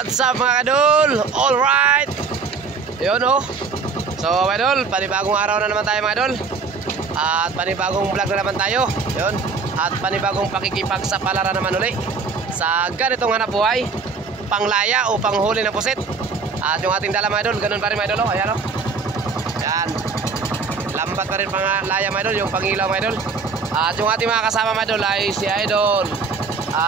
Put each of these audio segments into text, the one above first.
What's up mga kadol? Alright. Yun oh. So mga kadol, panibagong araw na naman tayo mga kadol. At panibagong vlog na naman tayo. Yun. At panibagong pakikipagsapalaran naman uli sa ganitong hanap buhay, panglaya o panghuli ng pusit. At yung ating dala mga idol, ganun pa rin mga idol. Ayan o. Ayan. Lambat pa rin panglaya mga idol, yung pangilaw mga idol. At yung ating mga kasama mga idol ay si idol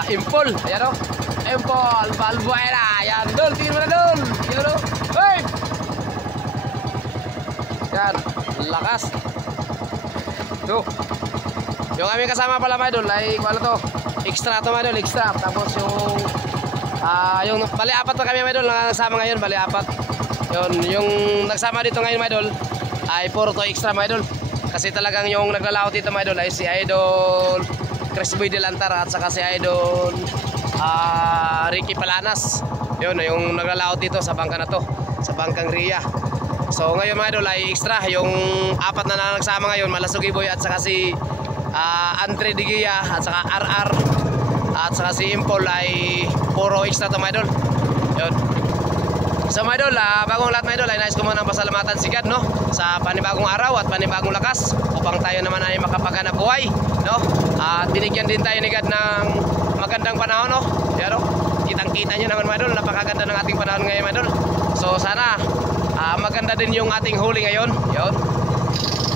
Impol. Ayan o. Impol Balbuena. Ayan dol, tingin mo na dol. Ayan o. Hey! Ayan. Lakas. So, yung aming kasama pala mga idol ay ano to, extra to mga idol, extra. Tapos yung bali apat pa kami mga idol nagsama ngayon, bali apat. Yung nagsama dito ngayon mga idol ay puro to extra mga idol. Kasi talagang yung naglalao dito mga idol ay si idol Chris Boy Delantar at saka si idol Ricky Palanas. Yun yung naglalao dito sa bangka na to, sa bangkang Ria. So ngayon mga idol ay extra. Yung apat na nagsama ngayon, Malasugi Boy at saka si Andre Digia at saka RR at saka si Impol ay puro extra to mga idol. Yun. So mga idol, bagong lahat mga idol ay nais ko munang pasalamatan si God, no, sa panibagong araw at panibagong lakas upang tayo naman ay makapaghanap buhay, no. At binigyan din tayo ni God ng magandang panahon, no. Yan, no? Kitang-kita nyo naman mga idol, napakaganda ng ating panahon ngayon mga idol. So sana maganda din yung ating huli ngayon. Yun.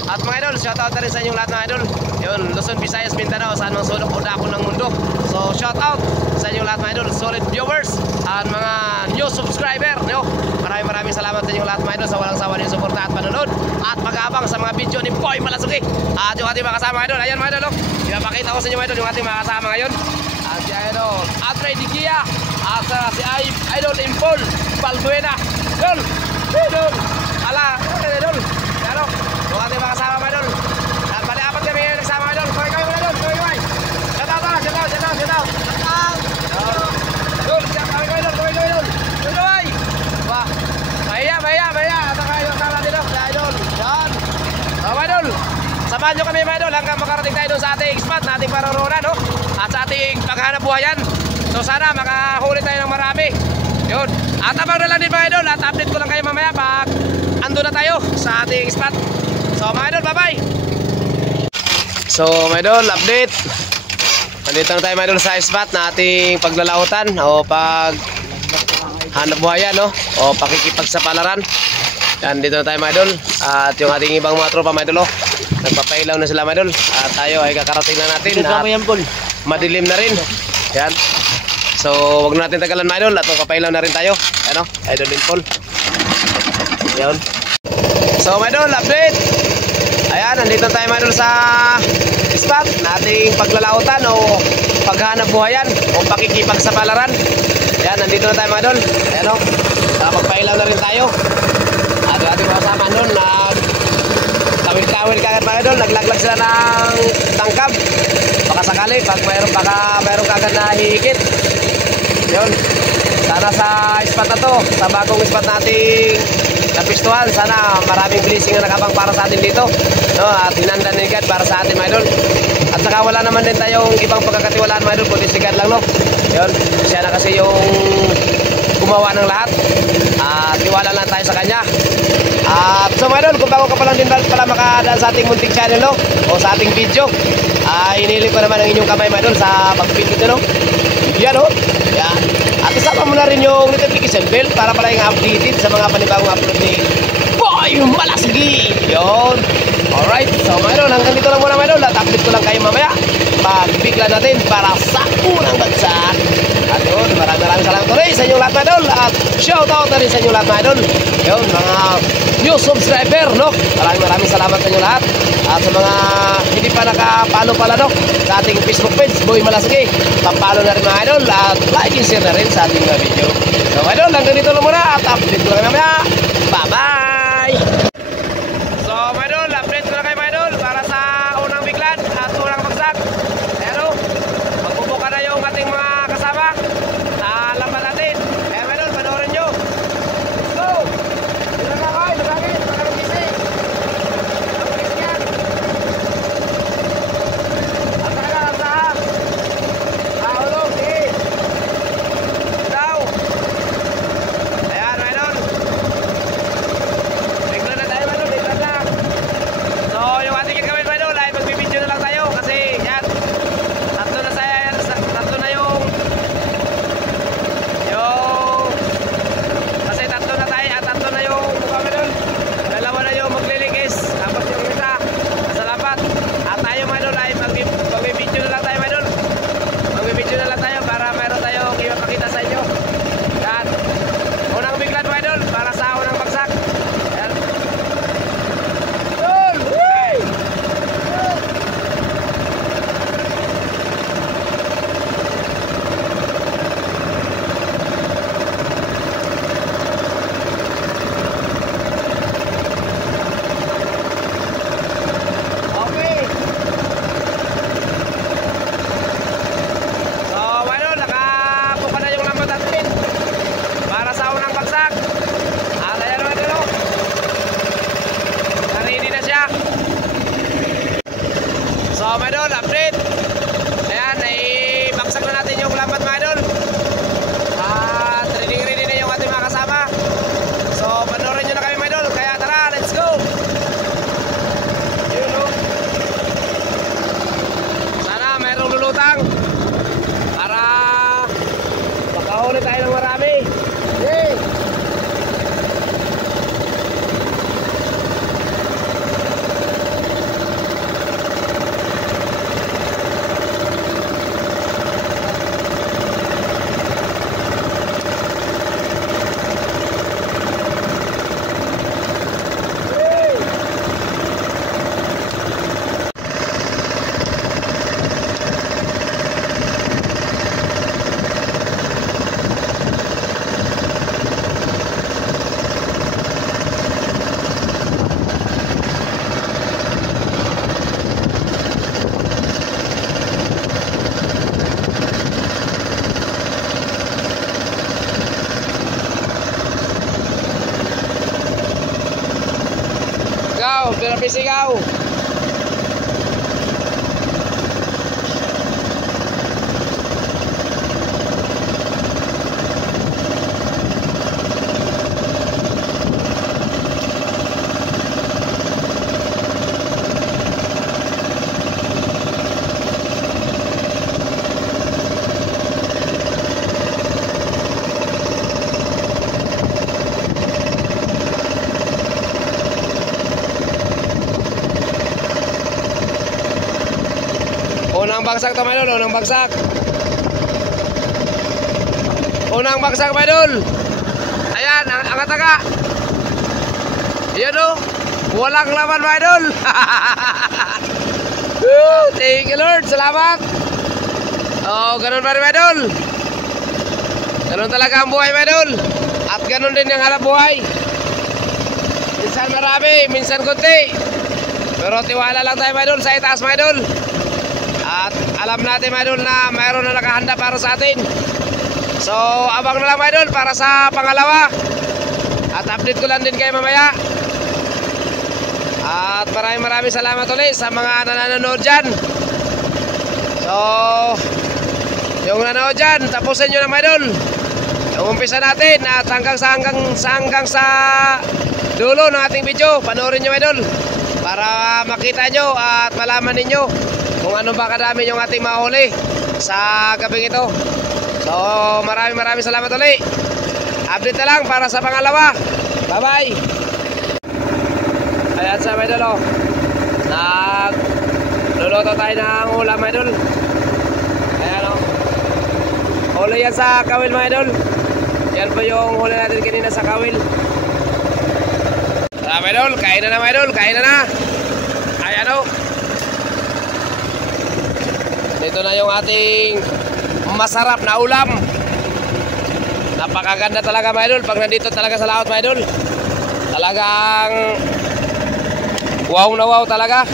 At mga idol, shoutout na rin sa inyong lahat mga idol. Yun, Luzon, Visayas, Mindanao, saan mang sulok o dako ng mundo. So shoutout sa inyong lahat mga idol, solid viewers at mga new subscriber, no? Maraming salamat sa inyong lahat mga idol sa walang sawa din suporta at panonood at mag-aabang sa mga video ni Boy Malasugi. At yung ating mga kasama mga idol, ayan mga idol, no? Pinapakita ko sa inyo mga idol yung ating mga kasama ngayon. At si idol Andre Digia at si idol Impol Balbuena. Idol, idol, ala, idol, ano? Yung ating mga kasama mga idol. At bali apat kami nagsama mga idol. Kaway mga idol, kaway. Shout out. Idol, kaway idol, kaway idol. Kaway. Wah. Maya. At kayo sama dito, idol. Yan. Mga idol. Samahan nyo kami mga idol hanggang makarating tayo doon sa ating spot na ating parorona, no? At sa ating paghahanap buhayan. So sana makahuli tayo ng marami. Yun. At abang na lang din mga idol. At update ko lang kayo mamaya pag ando na tayo sa ating spot. So mga idol, bye bye. So mga idol, update. Nandito na tayo mga idol sa spot na ating paglalautan o pag hanap buhayan, no? O pakikipagsapalaran. Yan, dito na tayo mga idol. At yung ating ibang mga tropa mga idol, nagpapailaw na sila mga idol. At tayo ay kakarating na natin at madilim na rin. Yan. So wag na natin tagalan mga idol at magpapailaw na rin tayo. Ano? Idol Impol. Yan. So mga idol, update. Ayan, nandito tayo mga idol sa spot na ating paglalautan o paghanap buhayan o pakikipagsapalaran. Ayan, nandito na tayo mga idol. Ayan o, magpailaw na rin tayo. At yung ating kasama nun, tawid-tawid kagad mga idol, naglaglag sila ng tangkab. Baka sakali, pag mayroong kagad na hihigit. Yun, sana sa spot na to, sa bagong spot nating napistuhan, sana maraming blessing na nakabang para sa atin dito, no? At hinanda ni God para sa atin mga idol. At saka wala naman din tayong ibang pagkakatiwalaan mga idol, kundi si God lang, no? Yun, siya na kasi yung gumawa ng lahat. At tiwala lang tayo sa kanya. At so mga idol, kung bago ka pa lang din pala makadaan sa ating munting channel, no? O sa ating video, inilig ko naman ang inyong kamay mga idol sa pag-pindot nyo, no? Yan, no? Yan. At isama mo na rin yung notification bell para pala yung updated sa mga panibagong upload ni Boy Malasugi. Yun. Alright. So mga idol, hanggang dito lang muna mga idol. At update ko lang kayo mamaya pagbigla natin para sa unang bagsak. At yun, maraming salamat ulit sa inyong lahat mga idol. At shoutout na rin sa inyong lahat mga idol. Yun, mga new subscriber, no? Maraming salamat sa inyong lahat. At sa mga hindi pa nakapalo pala, no, sa ating Facebook page Boy Malasugi, pampalo na rin mga idol. At like and share na rin sa ating video. So mga idol, hanggang dito lang muna. At update ko lang mamaya. Bye bye. So mga idol, update ko lang kayo mga idol para sa unang biglan at unang bagsak. Pero magbubuka na yung ating mga kasama sa lambat natin. Kaya mga idol, panoorin nyo. Let's go. Dito na kayo, lagagin, pagkakabisi. Ang bilis yan. Ang talaga, ang saha. Hulog, sige. Daw. pinapisigaw. Unang bagsak to, my idol. Unang bagsak. Unang bagsak, my idol. Ayan, ang ataga. Ayan o. Walang laman, my idol. Thank you, Lord. Salamat. Oh, ganun pa rin, my idol. Ganun talaga ang buhay, my idol. At ganun din ang hanap buhay. Minsan marami, minsan kunti. Pero tiwala lang tayo, my idol, sa itaas, my idol. At alam natin, my idol, na mayroon na nakahanda para sa atin. So, abang na lang, my idol, para sa pangalawa. At update ko lang din kayo mamaya. At maraming salamat ulit sa mga nanonood dyan. So, yung nanonood dyan, tapusin nyo na, my idol. Yung umpisa natin at hanggang sa dulo ng ating video. Panoorin nyo, my idol, para makita nyo at malaman ninyo kung ano ba kadami yung ating mahuli sa gabing ito. So, maraming salamat ulit. Update na lang para sa pangalawa. Bye-bye. Ayan sa my idol, oh. Nagluluto tayo ng ulam, my idol. Ayan, oh. Huli yan sa kawil, my idol. Yan po yung huli natin kanina sa kawil. My idol, kain na, my idol. Kain na. Ayan, oh. Ito na yung ating masarap na ulam. Napakaganda talaga, my idol, pag nandito talaga sa laot, my idol. Talagang wow na wow talaga.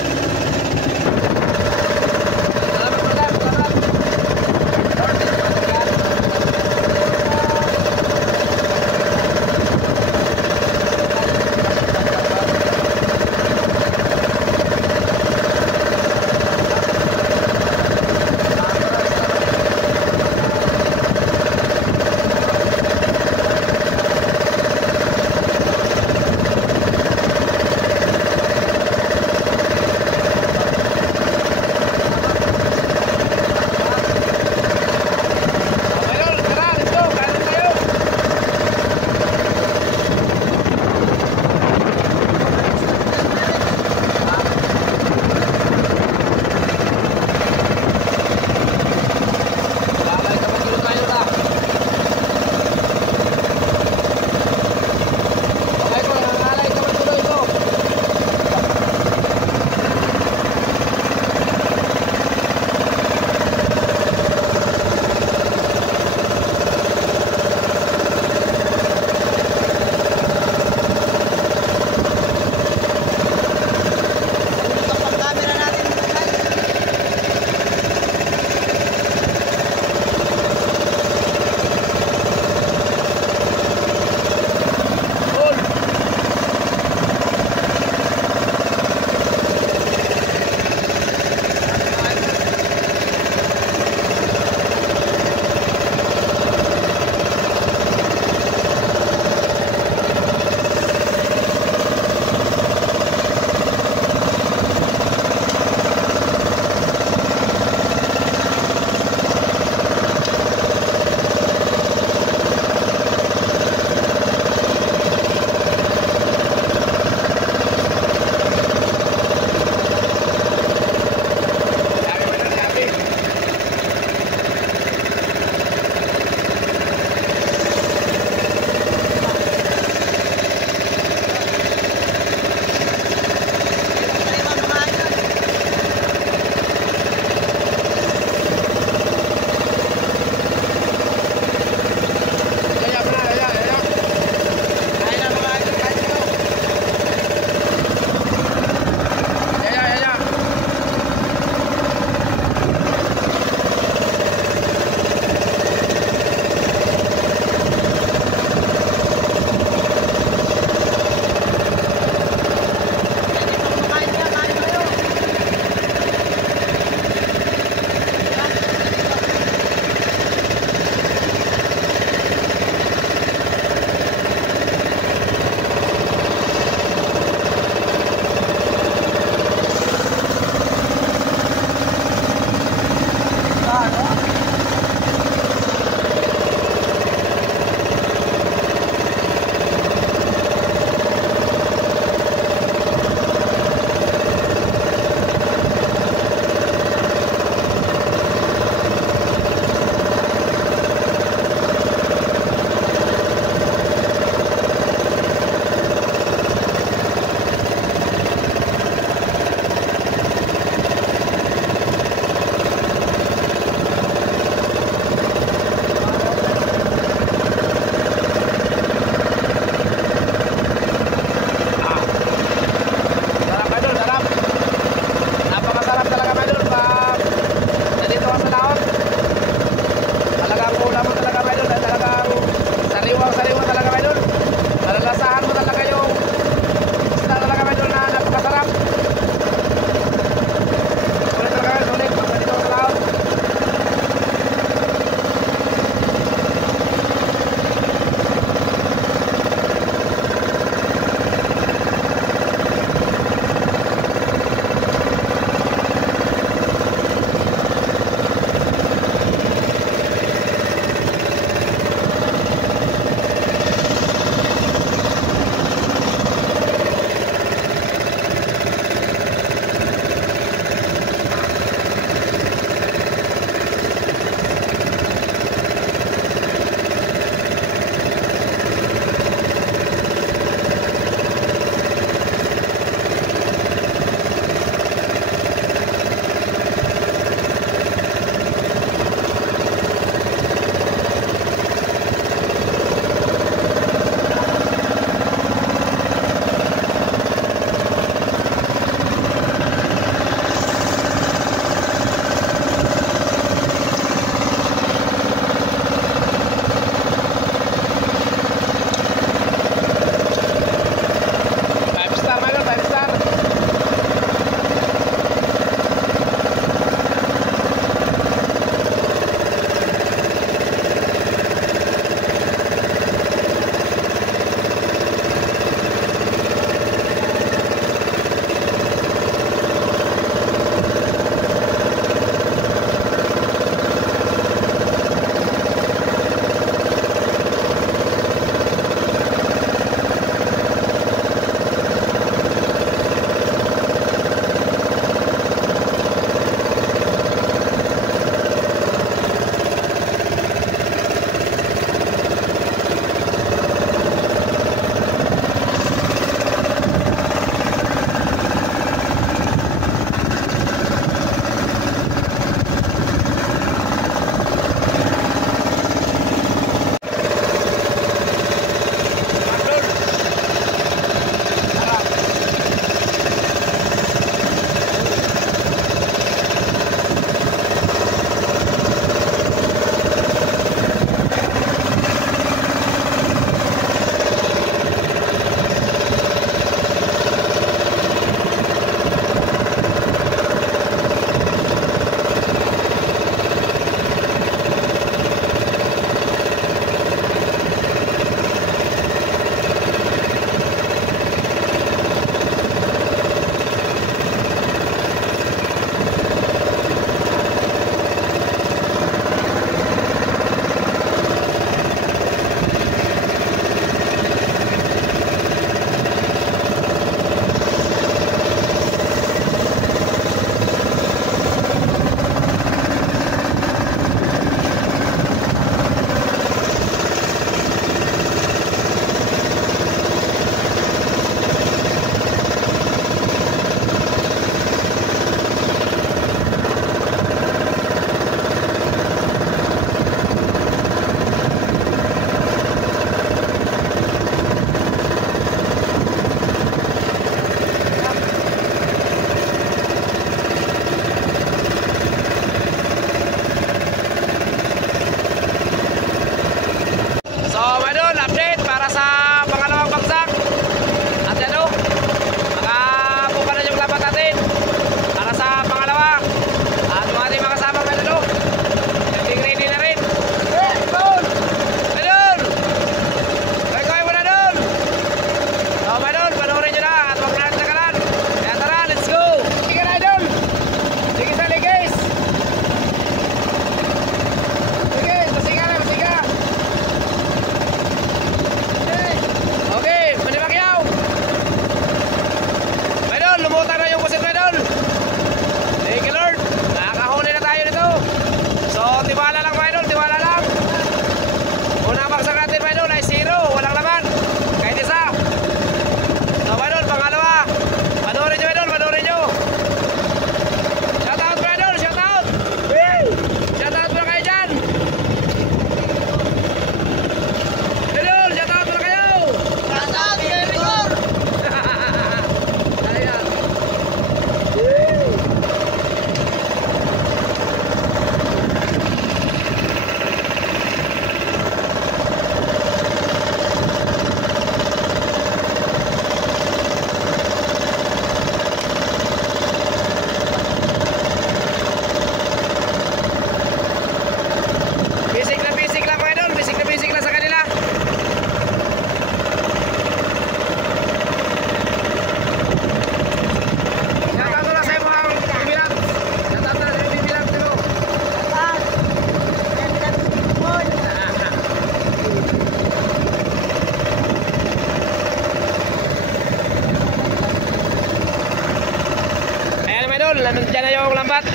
lambat.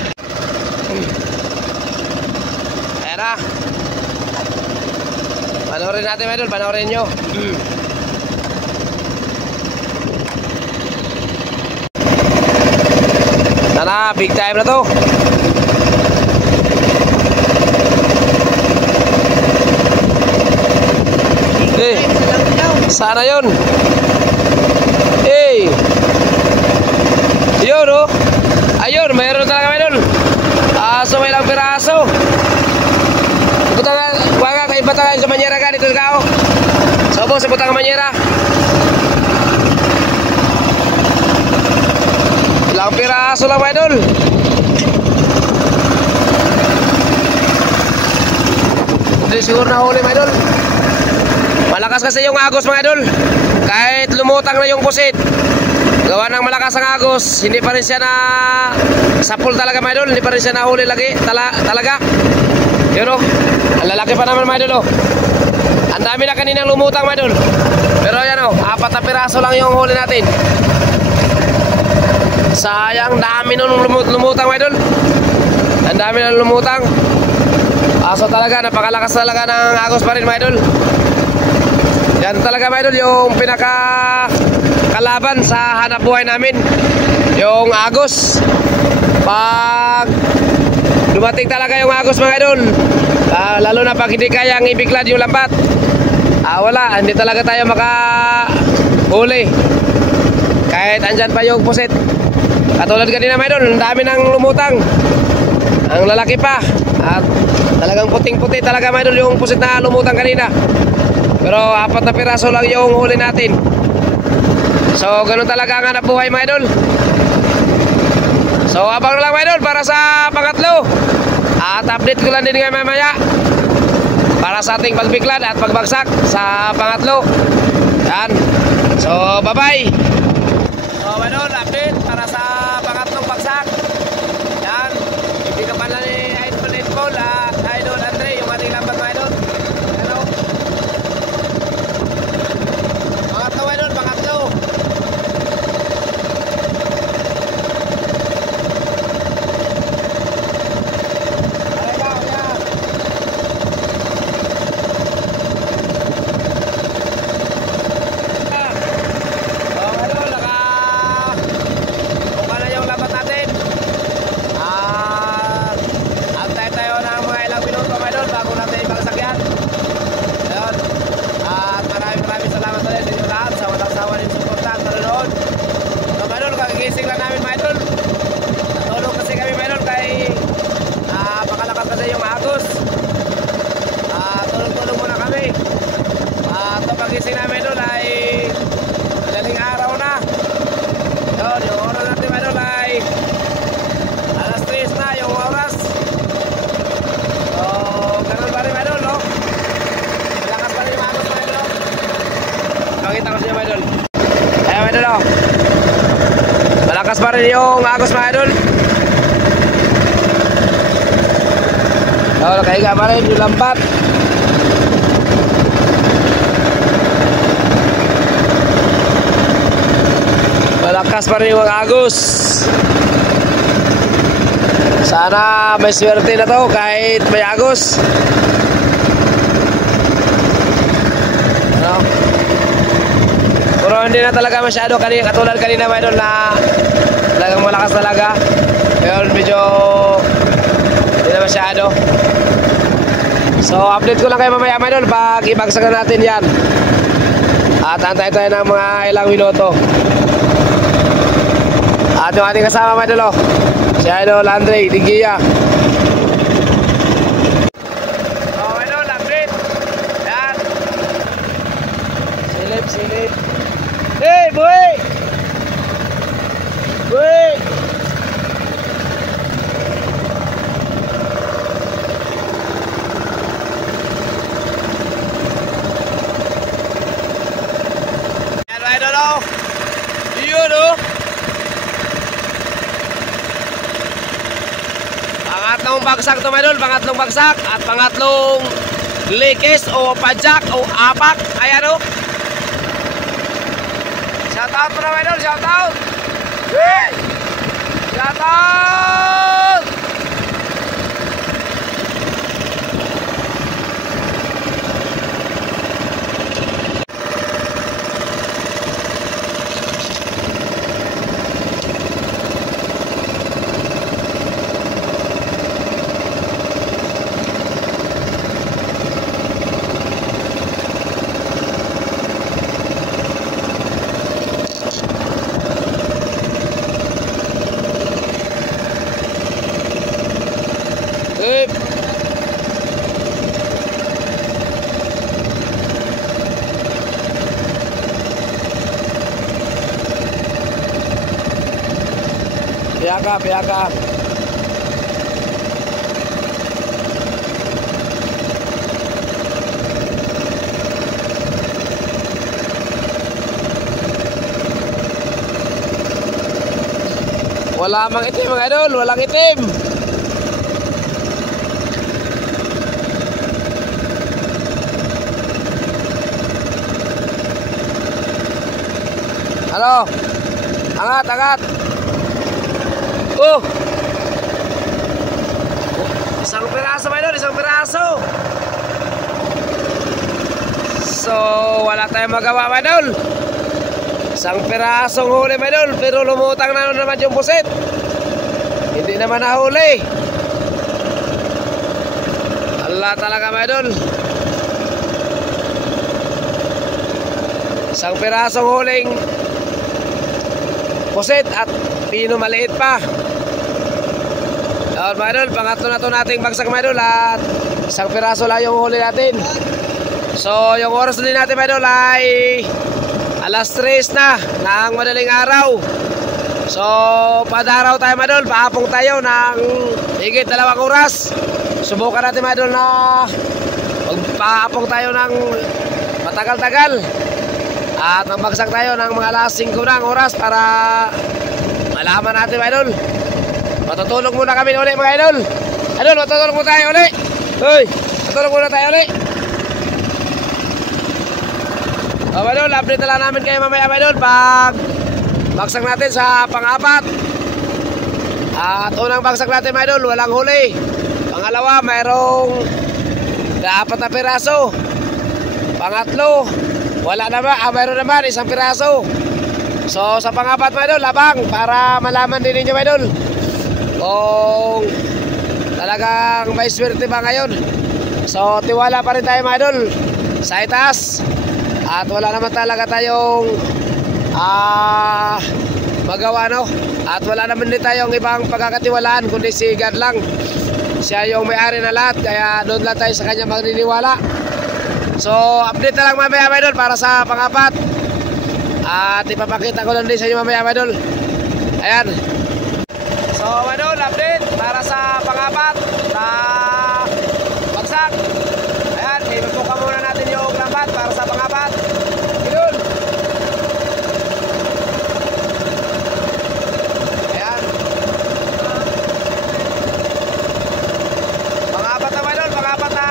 Ayan na. Panoorin natin mga idol, panoorin nyo. Sana, big time na to. Eh, sana yun. Eh, yun oh. Ayun, mayroon talaga mga idol. So may lang piraso. Huwag ka iba tayo sa manyera ka dito ka. Sobo sa butang manyera. Ilang piraso lang mga idol. Hindi siguro na huli mga idol. Malakas kasi yung agos mga idol. Kahit lumutang na yung pusit, gawa ng malakas ang agos, hindi pa rin siya na sapul talaga mga idol. Hindi pa rin siya nahuli lagi talaga. Yun o, ang lalaki pa naman mga idol o. Ang dami na kaninang lumutang mga idol. Pero yan o, 4 na piraso lang yung huli natin. Sayang, dami nung lumutang mga idol. Ang dami nang lumutang. Aso talaga, napakalakas talaga ng agos pa rin mga idol. Yan talaga mga idol, yung pinaka kalaban sa hanap buhay namin, yung agos. Pag dumating talaga yung agos mga idol, lalo na pag hindi kayang ibiglad yung lambat, wala, hindi talaga tayo makahuli kahit andyan pa yung pusit. Katulad kanina mga idol, ang dami nang lumutang, ang lalaki pa, at talagang puting-puti talaga mga idol yung pusit na lumutang kanina. Pero 4 na piraso lang yung huli natin. So ganun talaga ang hanap buhay mga idol. So abang lang mga idol para sa pangatlo. At update ko lang din ngayon mamaya para sa ating pagbiglad at pagbagsak sa pangatlo. Yan. So bye bye. So mga idol, update para sa pangatlong bagsak. Yan. Hindi ka pala ni Idol Paul at Idol Andre yung ating lambat mga idol. Hello. Pangatlo mga idol, pangatlo. Pagising namin doon ay madaling araw na. Yun, yung oras natin mga doon ay alas 3 na yung oras. So, ganun pa rin mga doon, no? Malakas pa rin yung agos mga doon. Pakita ko siya mga doon. Ayan mga doon, no? Malakas pa rin yung agos mga doon. So, nakahiga pa rin yung lambat. Malakas pa rin yung agos. Sana may swerte na to kahit may agos. Ano? Pero hindi na talaga masyado kanina, katulad kanina mga idol na talagang malakas talaga. Ngayon medyo hindi na masyado. So update ko lang kayo mamaya mga idol pag ibagsakan natin yan. At antay tayo ng mga ilang minuto. At yung ating kasama mga idol, si Idol Andre Digia. Oh, idol, update. Yan. Silip. Hey, boy! Boy! Yan, idol, oh. Yun, oh. Pangatlong bagsak to mga idol, pangatlong bagsak at pangatlong likis o padjak o apak. Ayan o. Shout out po na mga idol, shout out. Shout out. Piyaka, piyaka. Wala mang itim mga idol, walang itim. Halo. Angat, angat. Isang piraso mga idol, isang piraso. So, wala tayong magawa mga idol. Isang pirasong huli mga idol, pero lumutang na naman yung pusit. Hindi naman nahuli. Allah talaga mga idol. Isang pirasong huling pusit at pino maliit pa. Yun mga idol, pangatlo na to nating bagsak mga idol at isang piraso lang yung huli natin. So yung oras din natin mga idol ay alas 3 na ng madaling araw. So padaraw tayo mga idol, paapong tayo ng higit 2 oras. Subukan natin mga idol na magpaapong tayo ng matagal-tagal. At magbagsak tayo ng mga alas 5 ng oras para malaman natin mga idol. Matutulog muna kami ulit mga idol. Idol, matutulog muna tayo ulit. Hoy, matutulog muna tayo ulit. Mga idol, update na lang namin kayo mamaya mga idol pag bagsak natin sa pang-4. At unang bagsak natin mga idol, walang huli. Pangalawa, mayroong 4 na piraso. Pangatlo, wala naman, mayroon naman isang piraso. So sa pang-4 mga idol, labang para malaman din ninyo mga idol kung talagang may swerte ba ngayon. So tiwala pa rin tayo mga idol sa itaas. At wala naman talaga tayong magawa no. At wala naman din tayong ibang pagkakatiwalaan kundi si God lang. Siya yung may-ari na lahat, kaya doon lang tayo sa kanya magniniwala. So update na lang mamaya mga idol para sa pang-4. At ipapakita ko lang din sa inyo mamaya mga idol. Ayan. So mga idol, update para sa pang-4 na bagsak. Ayan, inutukan muna natin yung lambat para sa pang-4. Idol. Ayan. Pang-4 na mga idol, pang-4 na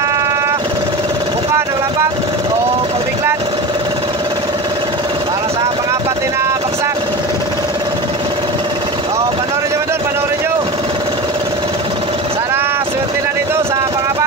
buka ng lambat o pagbiglan para sa pang-4 din na bagsak. So panoorin nyo panoorin nyo. Sana swerte na dito sa pang-4.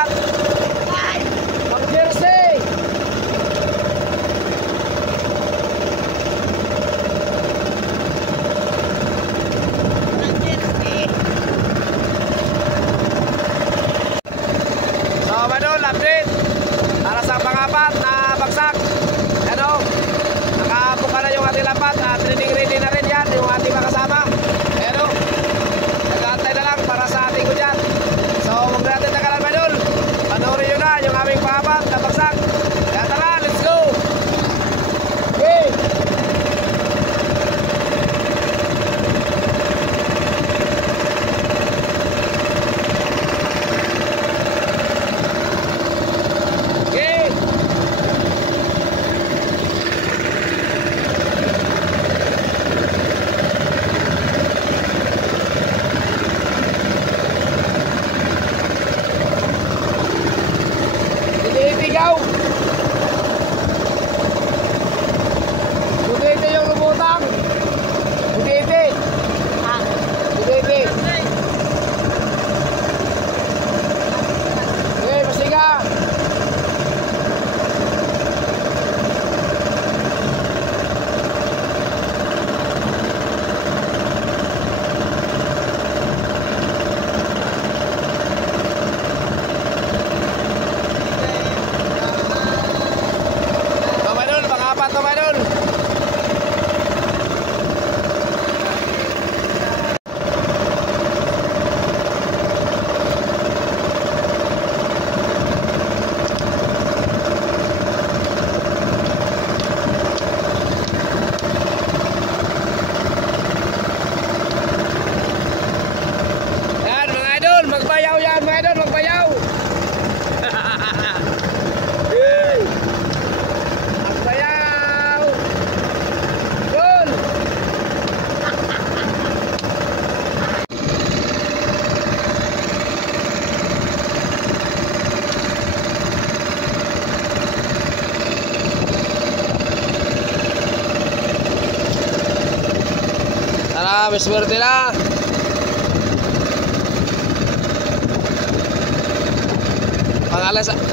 may swerte na.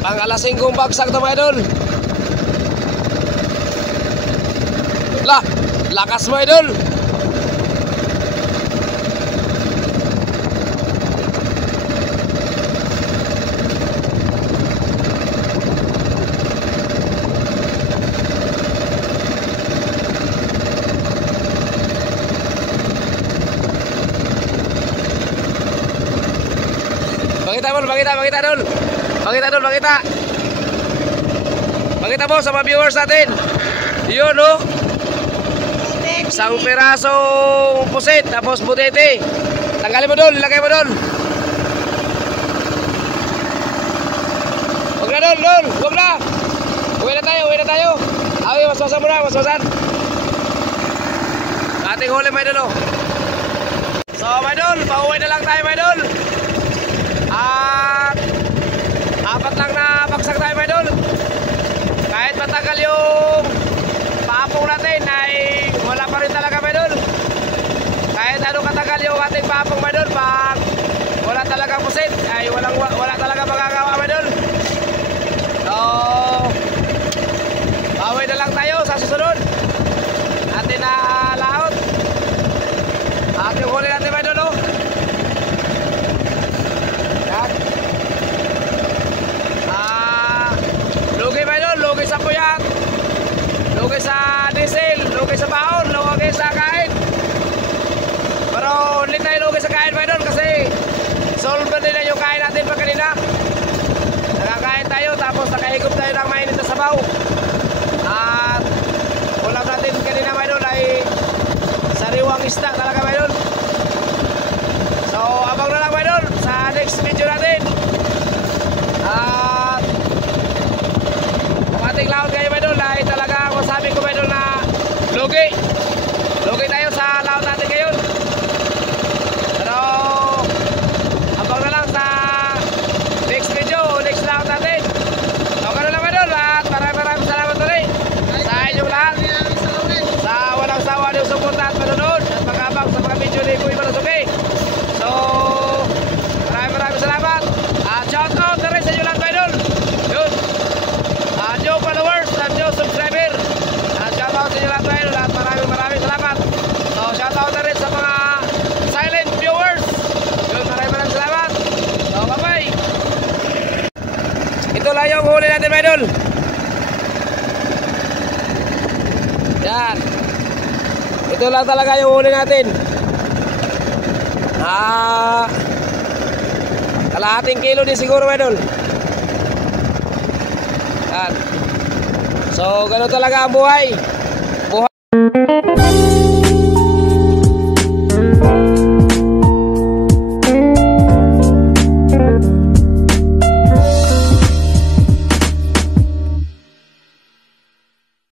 Pang-alasing kong bagsak to mga idol. Lah, lakas mo idol. Pakita dul. Pakita mo sa mga viewers natin. Yun, no? Isang pirasong pusit, tapos butete. Tanggalin mo dul, ilagay mo dul. Huwag na dul, huwag na. Uwi na tayo. Ay, maswasan mo na, maswasan. Ating huli, may dul, oh. So, may dul, pauwi na lang tayo, may dul. At apat lang na baksak tayo, may dul. Kahit matagal yung paapong natin ay wala pa rin talaga, may dul. Kahit anong katagal yung ating paapong, may dul, pag wala talagang pusit ay wala talaga magagawa, may dul. So bawi na lang tayo sa susunod natin na laot. At yung huli natin, may dul, oh. Lugi, may dul, lugi sa puyat, lugi sa diesel, lugi sa baon, lugi sa kain. Pero hindi tayo lugi sa kain, may dul, kasi solve din na yung kain natin pag kanina. Nakakain tayo, tapos nakahigop tayo ng mainit na sabaw. At ulam natin kanina, may dul, ay sariwang isda talaga, may dul. So abang na lang, may dul, sa next video natin. At ating laot kayo, may dul, ay talaga masabi ko, may dul, na lugi tayo sa laot natin ngayon. Pero abang na lang sa next video, next laot natin. So gano'n lang, may dul, at maraming salamat ulit sa inyong lahat, sa walang sawa niyong suporta at manonood at mag-abang sa mga video ni Boy Malasuki. So maraming salamat at shout out na rin sa inyo lahat, may dul. Yun, new followers at new subscriber. Shout out sa inyo lahat, may dul, at maraming salamat. So shout out na rin sa mga silent viewers. Yun, maraming salamat. So bye bye. Ito lang yung huli natin, may dul. Yan, ito lang talaga yung huli natin. Kalahating kilo din siguro, may dul. Yan. So, gano'n talaga ang buhay.